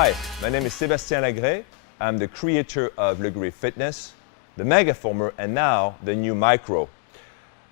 Hi, my name is Sébastien Lagree. I'm the creator of Lagree Fitness, the Microformer, and now the new Micro.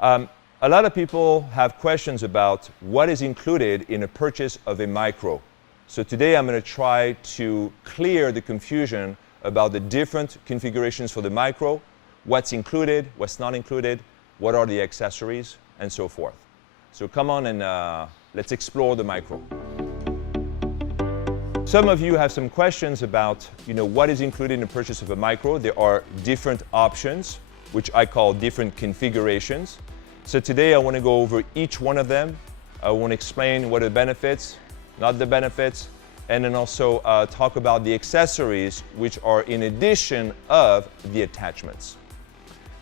A lot of people have questions about what is included in a purchase of a Micro. So today I'm going to try to clear the confusion about the different configurations for the Micro, what's included, what's not included, what are the accessories, and so forth. So come on and let's explore the Micro. Some of you have some questions about, what is included in the purchase of a Micro. There are different options, which I call different configurations. So today I want to go over each one of them. I want to explain what are the benefits, not the benefits, and then also talk about the accessories, which are in addition of the attachments.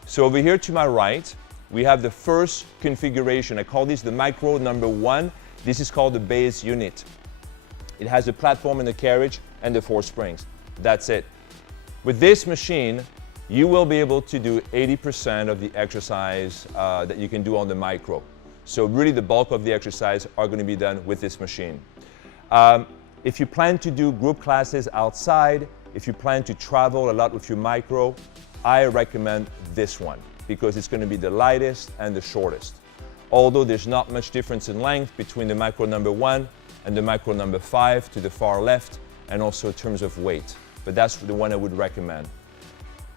So over here to my right, we have the first configuration. I call this the Micro number 1. This is called the base unit. It has the platform and the carriage and the 4 springs. That's it. With this machine, you will be able to do 80% of the exercise that you can do on the Micro. So really the bulk of the exercise are going to be done with this machine. If you plan to do group classes outside, if you plan to travel a lot with your Micro, I recommend this one because it's going to be the lightest and the shortest. Although there's not much difference in length between the Micro number 1 and the Micro number 5 to the far left, and also in terms of weight. But that's the one I would recommend.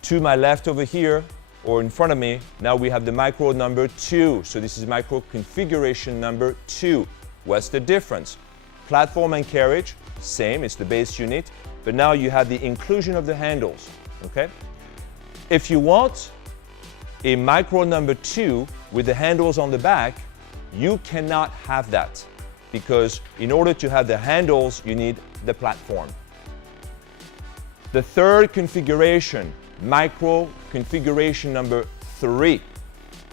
To my left over here, or in front of me, now we have the Micro number 2. So this is Micro configuration number 2. What's the difference? Platform and carriage, same, it's the base unit, but now you have the inclusion of the handles, okay? If you want a Micro number 2 with the handles on the back, you cannot have that because in order to have the handles, you need the platform. The third configuration, Micro configuration number 3.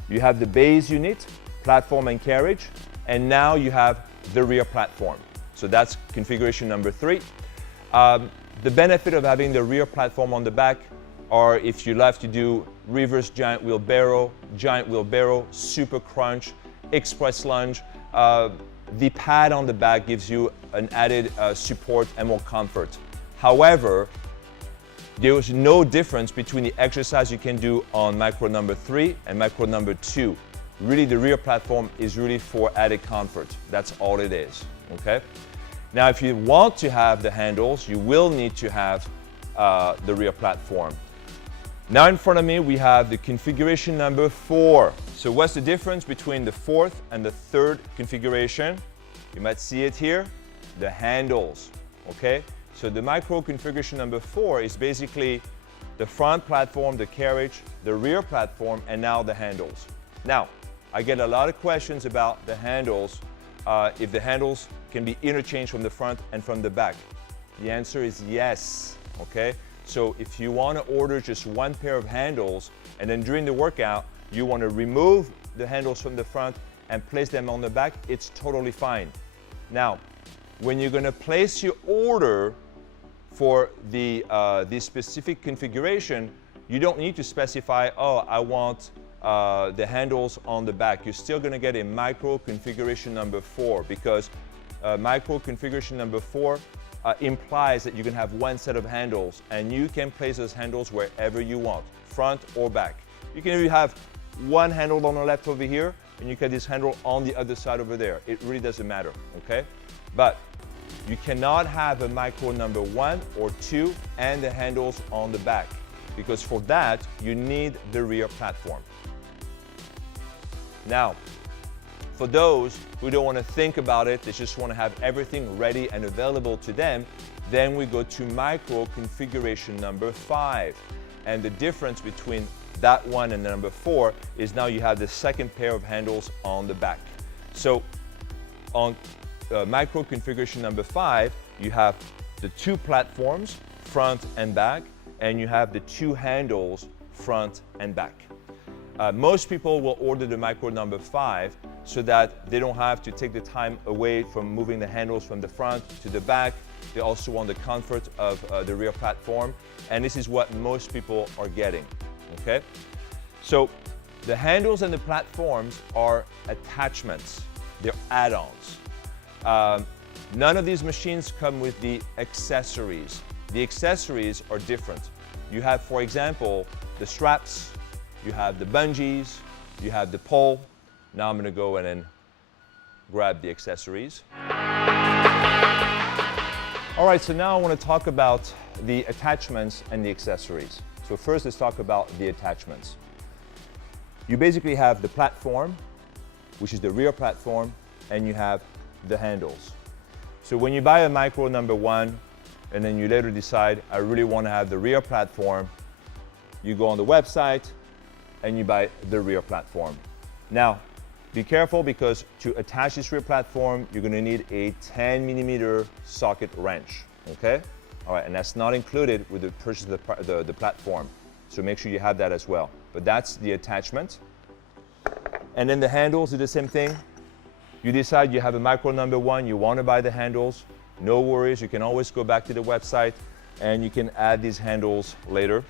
You have the base unit, platform and carriage, and now you have the rear platform. So that's configuration number 3. The benefit of having the rear platform on the back are if you love to do reverse giant wheelbarrow, super crunch, express lunge, the pad on the back gives you an added support and more comfort. However, there is no difference between the exercise you can do on Micro number 3 and Micro number 2. Really, the rear platform is really for added comfort. That's all it is, okay? Now, if you want to have the handles, you will need to have the rear platform. Now in front of me, we have the configuration number 4. So what's the difference between the 4th and the 3rd configuration? You might see it here, the handles, okay? So the Micro configuration number 4 is basically the front platform, the carriage, the rear platform, and now the handles. Now, I get a lot of questions about the handles, if the handles can be interchanged from the front and from the back. The answer is yes, okay? So if you want to order just one pair of handles and then during the workout you want to remove the handles from the front and place them on the back, it's totally fine. Now, when you're going to place your order for the specific configuration, you don't need to specify, oh, I want the handles on the back. You're still going to get a Micro configuration number 4 because Micro configuration number 4 implies that you can have one set of handles and you can place those handles wherever you want, front or back. You can even have one handle on the left over here and you can have this handle on the other side over there. It really doesn't matter, okay? But you cannot have a Micro number 1 or 2 and the handles on the back because for that you need the rear platform. Now, for those who don't want to think about it, they just want to have everything ready and available to them, then we go to Micro configuration number 5. And the difference between that one and the number 4 is now you have the second pair of handles on the back. So on Micro configuration number 5, you have the 2 platforms, front and back, and you have the 2 handles, front and back. Most people will order the Micro number 5 so that they don't have to take the time away from moving the handles from the front to the back. They also want the comfort of the rear platform, and this is what most people are getting, okay? So the handles and the platforms are attachments. They're add-ons. None of these machines come with the accessories. The accessories are different. You have, for example, the straps, you have the bungees, you have the pole. Now I'm going to go in and grab the accessories. All right, so now I want to talk about the attachments and the accessories. So first, let's talk about the attachments. You basically have the platform, which is the rear platform, and you have the handles. So when you buy a Micro number 1, and then you later decide, I really want to have the rear platform, you go on the website and you buy the rear platform. Now, be careful, because to attach this rear platform, you're going to need a 10mm socket wrench, okay? All right, and that's not included with the purchase of the platform. So make sure you have that as well. But that's the attachment. And then the handles are the same thing. You decide you have a Micro number 1, you want to buy the handles, no worries, you can always go back to the website and you can add these handles later.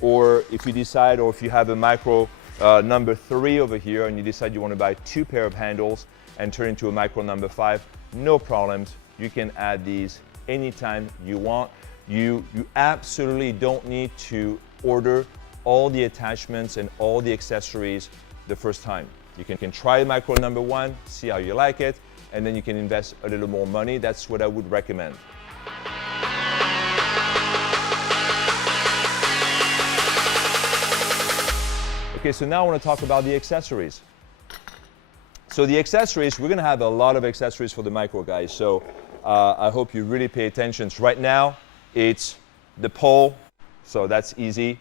Or if you decide, or if you have a Micro number 3 over here and you decide you want to buy 2 pair of handles and turn into a Micro number 5, no problems. You can add these anytime you want. You absolutely don't need to order all the attachments and all the accessories the first time. You can try Micro number 1, see how you like it, and then you can invest a little more money. That's what I would recommend. Okay, so now I want to talk about the accessories. So the accessories, we're going to have a lot of accessories for the Micro, guys. So I hope you really pay attention. So right now, it's the pole, so that's easy.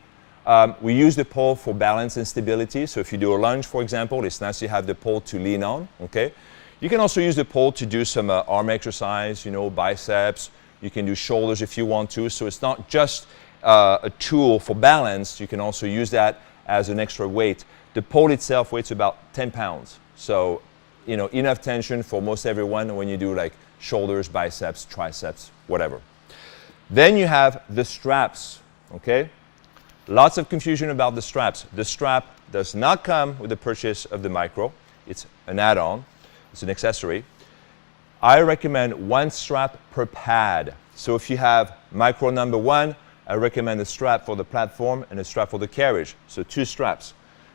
We use the pole for balance and stability. So if you do a lunge, for example, it's nice to have the pole to lean on, okay? You can also use the pole to do some arm exercise, you know, biceps. You can do shoulders if you want to. So it's not just a tool for balance. You can also use that as an extra weight. The pole itself weighs about 10 pounds. So, you know, enough tension for most everyone when you do like shoulders, biceps, triceps, whatever. Then you have the straps, okay? Lots of confusion about the straps. The strap does not come with the purchase of the Micro. It's an add-on. It's an accessory. I recommend 1 strap per pad. So if you have Micro number 1, I recommend a strap for the platform and a strap for the carriage. So 2 straps.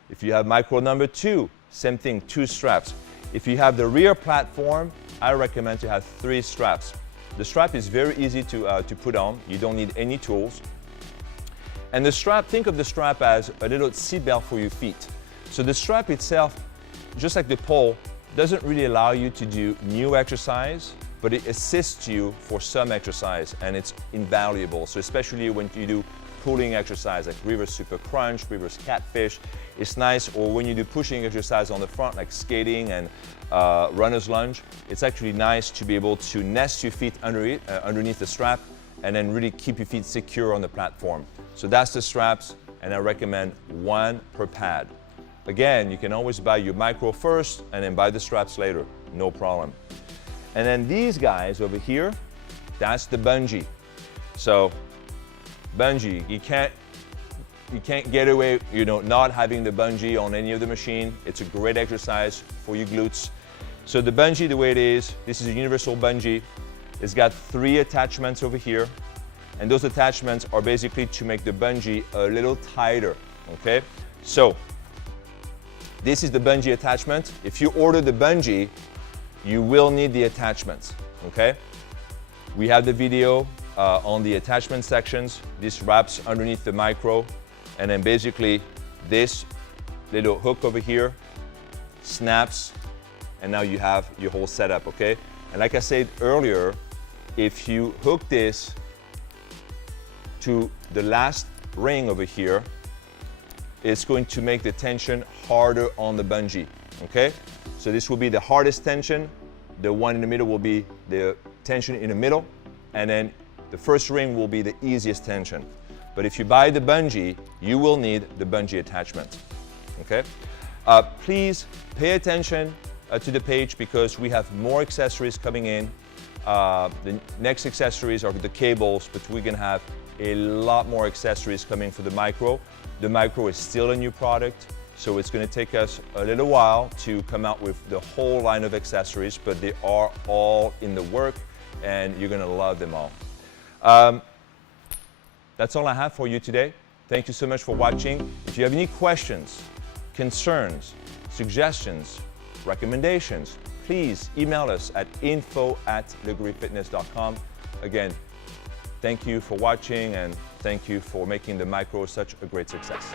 If you have Micro number 2, same thing, 2 straps. If you have the rear platform, I recommend to have 3 straps. The strap is very easy to put on. You don't need any tools. And the strap, think of the strap as a little seat belt for your feet. So the strap itself, just like the pole, doesn't really allow you to do new exercise, but it assists you for some exercise, and it's invaluable. So especially when you do pulling exercise like reverse super crunch, reverse catfish, it's nice. Or when you do pushing exercise on the front like skating and runner's lunge, it's actually nice to be able to nest your feet underneath the strap and then really keep your feet secure on the platform. So that's the straps, and I recommend 1 per pad. Again, you can always buy your Micro first and then buy the straps later, no problem. And then these guys over here, that's the bungee. So bungee, you can't get away, you know, not having the bungee on any of the machine. It's a great exercise for your glutes. So the bungee, the way it is, this is a universal bungee. It's got 3 attachments over here, and those attachments are basically to make the bungee a little tighter, okay? So this is the bungee attachment. If you order the bungee, you will need the attachments, okay? We have the video on the attachment sections. This wraps underneath the Micro, and then basically this little hook over here snaps, and now you have your whole setup, okay? And like I said earlier, if you hook this to the last ring over here, it's going to make the tension harder on the bungee, okay? So this will be the hardest tension. The one in the middle will be the tension in the middle, and then the first ring will be the easiest tension. But if you buy the bungee, you will need the bungee attachment, okay? Please pay attention to the page, because we have more accessories coming in. The next accessories are the cables, but we're gonna have a lot more accessories coming for the Micro. The Micro is still a new product, so it's gonna take us a little while to come out with the whole line of accessories, but they are all in the work. and you're gonna love them all. That's all I have for you today. Thank you so much for watching. If you have any questions, concerns, suggestions, recommendations, please email us at info@lagreefitness.com. Again, thank you for watching and thank you for making the micro such a great success.